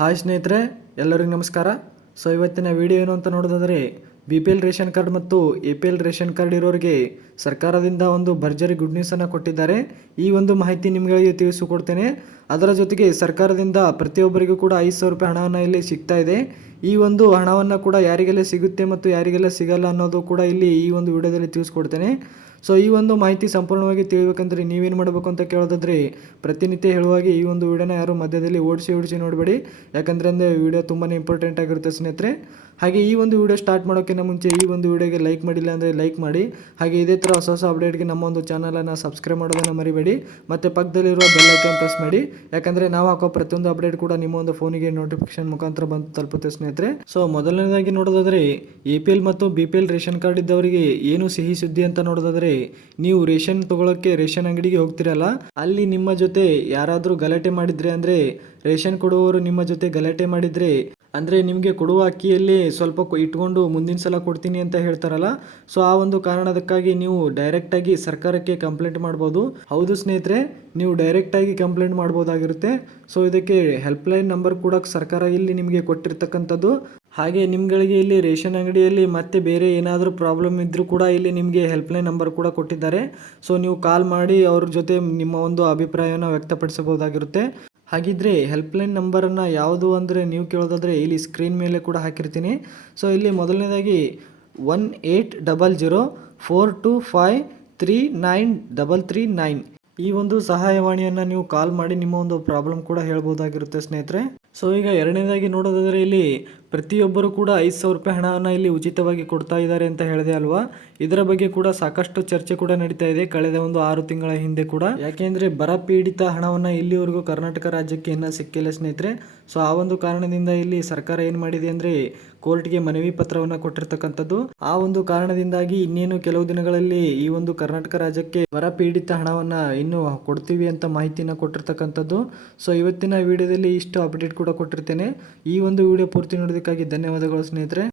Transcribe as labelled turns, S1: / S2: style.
S1: Hi ಸ್ನೇಹಿತರೆ, ಎಲ್ಲರಿಗೂ ನಮಸ್ಕಾರ. ಸೊ ಇವತ್ತಿನ ವಿಡಿಯೋ ಏನು ಅಂತ ನೋಡೋದಾದರೆ B P L ration card ಮತ್ತು A P L ration card ಇರೋರಿಗೆ ಸರ್ಕಾರದಿಂದ ಒಂದು ಭರ್ಜರಿ ಗುಡ್ ನ್ಯೂಸನ್ನು ಕೊಟ್ಟಿದ್ದಾರೆ. ಈ ಒಂದು ಮಾಹಿತಿ ನಿಮಗೆ ತಿಳಿಸಿಕೊಡ್ತೇನೆ. ಅದರ ಜೊತೆಗೆ ಸರ್ಕಾರದಿಂದ ಪ್ರತಿಯೊಬ್ಬರಿಗೂ ಕೂಡ ಐದು ಸಾವಿರ ರೂಪಾಯಿ ಹಣವನ್ನು ಇಲ್ಲಿ ಸಿಗ್ತಾ ಇದೆ. ಈ ಒಂದು ಹಣವನ್ನು ಕೂಡ ಯಾರಿಗೆಲ್ಲ ಸಿಗುತ್ತೆ ಮತ್ತು ಯಾರಿಗೆಲ್ಲ ಸಿಗಲ್ಲ ಅನ್ನೋದು ಕೂಡ ಇಲ್ಲಿ ಈ ಒಂದು ವಿಡಿಯೋದಲ್ಲಿ ತಿಳಿಸ್ಕೊಡ್ತೇನೆ. ಸೊ ಈ ಒಂದು ಮಾಹಿತಿ ಸಂಪೂರ್ಣವಾಗಿ ತಿಳಿಬೇಕಂದ್ರೆ ನೀವೇನು ಮಾಡಬೇಕು ಅಂತ ಕೇಳೋದಾದ್ರೆ ಪ್ರತಿನಿತ್ಯ ಹೇಳುವಾಗಿ ಈ ಒಂದು ವಿಡಿಯೋನ ಯಾರು ಮಧ್ಯದಲ್ಲಿ ಓಡಿಸಿ ಓಡಿಸಿ ನೋಡಬೇಡಿ. ಯಾಕಂದ್ರೆ ಅಂದರೆ ವಿಡಿಯೋ ತುಂಬಾ ಇಂಪಾರ್ಟೆಂಟ್ ಆಗಿರುತ್ತೆ ಸ್ನೇಹಿತರೆ. ಹಾಗೆ ಈ ಒಂದು ವಿಡಿಯೋ ಸ್ಟಾರ್ಟ್ ಮಾಡೋಕ್ಕಿಂತ ಮುಂಚೆ ಈ ಒಂದು ವಿಡಿಯೋಗೆ ಲೈಕ್ ಮಾಡಿಲ್ಲ ಅಂದರೆ ಲೈಕ್ ಮಾಡಿ. ಹಾಗೆ ಇದೇ ಥರ ಹೊಸ ಹೊಸ ಅಪ್ಡೇಟ್ಗೆ ನಮ್ಮ ಒಂದು ಚಾನಲನ್ನು ಸಬ್ಸ್ಕ್ರೈಬ್ ಮಾಡೋದನ್ನು ಮರಿಬೇಡಿ. ಮತ್ತು ಪಕ್ಕದಲ್ಲಿರುವ ಬೆಲ್ಲೈಕನ್ ಪ್ರೆಸ್ ಮಾಡಿ. ಯಾಕಂದರೆ ನಾವು ಹಾಕೋ ಪ್ರತಿಯೊಂದು ಅಪ್ಡೇಟ್ ಕೂಡ ನಿಮ್ಮ ಒಂದು ಫೋನಿಗೆ ನೋಟಿಫಿಕೇಶನ್ ಮುಖಾಂತರ ಬಂದು ತಲುಪುತ್ತೆ, ಸ್ನೇಹಿತರೆ. ಸೊ ಮೊದಲನೇದಾಗಿ ನೋಡೋದಾದ್ರೆ ಎ ಪಿ ಎಲ್ ಮತ್ತು B P L ration card ಇದ್ದವರಿಗೆ ಏನು ಸಿಹಿ ಸುದ್ದಿ ಅಂತ ನೋಡೋದಾದ್ರೆ, ನೀವು ರೇಷನ್ ತಗೋಳಕ್ಕೆ ರೇಷನ್ ಅಂಗಡಿಗೆ ಹೋಗ್ತಿರಲ್ಲ, ಅಲ್ಲಿ ನಿಮ್ಮ ಜೊತೆ ಯಾರಾದರೂ ಗಲಾಟೆ ಮಾಡಿದ್ರೆ ಅಂದರೆ, ರೇಷನ್ ಕೊಡುವವರು ನಿಮ್ಮ ಜೊತೆ ಗಲಾಟೆ ಮಾಡಿದರೆ ಅಂದರೆ ನಿಮಗೆ ಕೊಡುವ ಅಕ್ಕಿಯಲ್ಲಿ ಸ್ವಲ್ಪ ಇಟ್ಕೊಂಡು ಮುಂದಿನ ಸಲ ಕೊಡ್ತೀನಿ ಅಂತ ಹೇಳ್ತಾರಲ್ಲ. ಸೊ ಆ ಒಂದು ಕಾರಣದಕ್ಕಾಗಿ ನೀವು ಡೈರೆಕ್ಟಾಗಿ ಸರ್ಕಾರಕ್ಕೆ ಕಂಪ್ಲೇಂಟ್ ಮಾಡ್ಬೋದು. ಹೌದು ಸ್ನೇಹಿತರೆ, ನೀವು ಡೈರೆಕ್ಟಾಗಿ ಕಂಪ್ಲೇಂಟ್ ಮಾಡ್ಬೋದಾಗಿರುತ್ತೆ. ಸೊ ಇದಕ್ಕೆ ಹೆಲ್ಪ್ಲೈನ್ ನಂಬರ್ ಕೂಡ ಸರ್ಕಾರ ಇಲ್ಲಿ ನಿಮಗೆ ಕೊಟ್ಟಿರ್ತಕ್ಕಂಥದ್ದು. ಹಾಗೆ ನಿಮ್ಗಳಿಗೆ ಇಲ್ಲಿ ರೇಷನ್ ಅಂಗಡಿಯಲ್ಲಿ ಮತ್ತೆ ಬೇರೆ ಏನಾದರೂ ಪ್ರಾಬ್ಲಮ್ ಇದ್ದರೂ ಕೂಡ ಇಲ್ಲಿ ನಿಮಗೆ ಹೆಲ್ಪ್ಲೈನ್ ನಂಬರ್ ಕೂಡ ಕೊಟ್ಟಿದ್ದಾರೆ. ಸೊ ನೀವು ಕಾಲ್ ಮಾಡಿ ಅವ್ರ ಜೊತೆ ನಿಮ್ಮ ಒಂದು ಅಭಿಪ್ರಾಯವನ್ನು ವ್ಯಕ್ತಪಡಿಸಬಹುದಾಗಿರುತ್ತೆ. ಹಾಗಿದ್ರೆ ಹೆಲ್ಪ್ಲೈನ್ ನಂಬರನ್ನು ಯಾವುದು ಅಂದರೆ ನೀವು ಕೇಳೋದಾದರೆ ಇಲ್ಲಿ ಸ್ಕ್ರೀನ್ ಮೇಲೆ ಕೂಡ ಹಾಕಿರ್ತೀನಿ. ಸೊ ಇಲ್ಲಿ ಮೊದಲನೇದಾಗಿ one eight double zero four two five three nine double three nine ಈ ಒಂದು ಸಹಾಯವಾಣಿಯನ್ನು ನೀವು ಕಾಲ್ ಮಾಡಿ ನಿಮ್ಮ ಒಂದು ಪ್ರಾಬ್ಲಮ್ ಕೂಡ ಹೇಳ್ಬೋದಾಗಿರುತ್ತೆ ಸ್ನೇಹಿತರೆ. ಸೊ ಈಗ ಎರಡನೇದಾಗಿ ನೋಡೋದಾದರೆ ಇಲ್ಲಿ ಪ್ರತಿಯೊಬ್ಬರು ಕೂಡ ಐದು ಸಾವಿರ ರೂಪಾಯಿ ಹಣವನ್ನು ಇಲ್ಲಿ ಉಚಿತವಾಗಿ ಕೊಡ್ತಾ ಇದ್ದಾರೆ ಅಂತ ಹೇಳಿದೆ ಅಲ್ವಾ? ಇದರ ಬಗ್ಗೆ ಕೂಡ ಸಾಕಷ್ಟು ಚರ್ಚೆ ಕೂಡ ನಡೀತಾ ಇದೆ ಕಳೆದ ಒಂದು ಆರು ತಿಂಗಳ ಹಿಂದೆ ಕೂಡ. ಯಾಕೆಂದರೆ ಬರ ಪೀಡಿತ ಹಣವನ್ನು ಇಲ್ಲಿವರೆಗೂ ಕರ್ನಾಟಕ ರಾಜ್ಯಕ್ಕೆ ಇನ್ನೂ ಸಿಕ್ಕಿಲ್ಲ ಸ್ನೇಹಿತರೆ. ಸೊ ಆ ಒಂದು ಕಾರಣದಿಂದ ಇಲ್ಲಿ ಸರ್ಕಾರ ಏನು ಮಾಡಿದೆ ಅಂದರೆ ಕೋರ್ಟ್ಗೆ ಮನವಿ ಪತ್ರವನ್ನು ಕೊಟ್ಟಿರ್ತಕ್ಕಂಥದ್ದು. ಆ ಒಂದು ಕಾರಣದಿಂದಾಗಿ ಇನ್ನೇನು ಕೆಲವು ದಿನಗಳಲ್ಲಿ ಈ ಒಂದು ಕರ್ನಾಟಕ ರಾಜ್ಯಕ್ಕೆ ಬರ ಪೀಡಿತ ಹಣವನ್ನ ಇನ್ನು ಕೊಡ್ತೀವಿ ಅಂತ ಮಾಹಿತಿನ ಕೊಟ್ಟಿರ್ತಕ್ಕಂಥದ್ದು. ಸೊ ಇವತ್ತಿನ ವಿಡಿಯೋದಲ್ಲಿ ಇಷ್ಟು ಅಪ್ಡೇಟ್ ಕೂಡ ಕೊಟ್ಟಿರ್ತೇನೆ. ಈ ಒಂದು ವಿಡಿಯೋ ಪೂರ್ತಿ ನೋಡೋದಕ್ಕಾಗಿ ಧನ್ಯವಾದಗಳು ಸ್ನೇಹಿತರೆ.